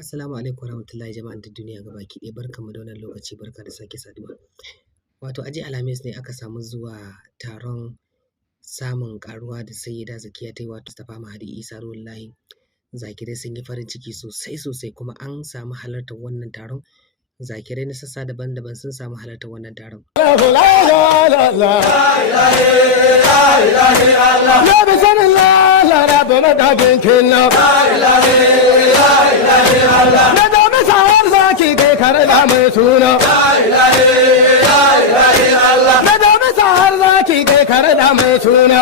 Assalamu alaikum warahmatullahi jama'an duniya gabaki ɗaya, barkanmu da wannan lokaci, barka da sake saduwa. Wato a jiya Alhamis ne aka samu zuwa taron samun ƙaruwa da Sayyida Zakiya ta yi, wato Mustapha Mahadi Isa Ruhullahi. Zakirai sun yi farin ciki sosai kuma an samu halartar wannan taron. Zakirai na sassa daban-daban sun samu halartar wannan taron. Na domin sa'ar zaki kai karda mai suna. Na domin sa'ar zaki kai karda mai suna.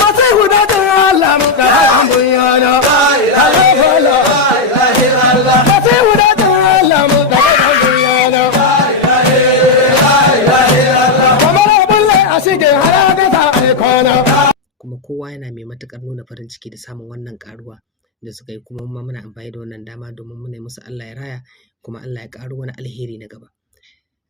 Masai huda da Allah mu da hambun yana. Masai huda da Allah mu da hambun yana. Kamar abulle a shige haraga ta aikona. Kuma kowa yana mai matuƙar nuna farin ciki da samun wannan ƙaruwa da suka yi, kuma muna amfani da wannan dama domin muna musu Allah ya raya, kuma Allah ya ƙaro wani alheri na gaba.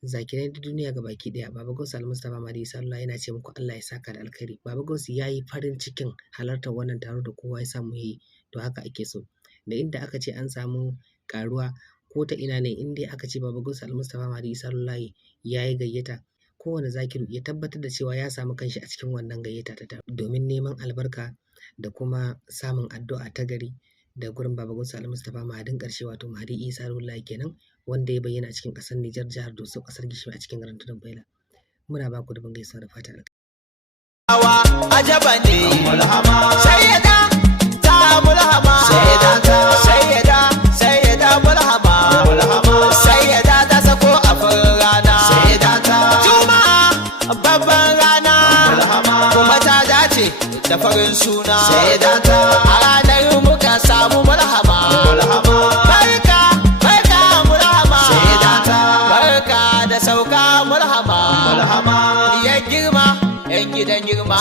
Zakirai da duniya gabaki ɗaya, Baba Gausu Al-Mustapha Mahadi Isa Ruhullahi yana ce muku Allah ya saka da alkhairi. Baba Gausu ya yi farin cikin halartar wannan taro da kowa ya samu yayi, to haka ake so. Da inda aka ce an samu ƙaruwa ko ta ina ne, in dai aka ce Baba Gausu Al-Mustapha Mahadi Isa Ruhullahi ya yi gayyata, kowane zakiru ya tabbatar da cewa ya samu kanshi a cikin wannan gayyata ta taro, domin neman albarka da kuma samun addu'a ta gari da gurin Baba Gausu Al-Mustapha Mahadin ƙarshe, wato Mahadi Isa Ruhullahi kenan, wanda ya bayyana a cikin ƙasar Nijar, jihar Doso, ƙasar Gishiri, a cikin garin Tudun Baila. Muna ba ku da gaisuwa da fata alkhairi. Ajaba ne sayyada ta mulhama, sayyada mulhama, sayyada ta sako a rana, juma'a babban rana, kuma ta dace da farin suna, a ranar muka samu mulhama, barka mulhama, barka da sauka mulhama, ya girma yan gidan girma,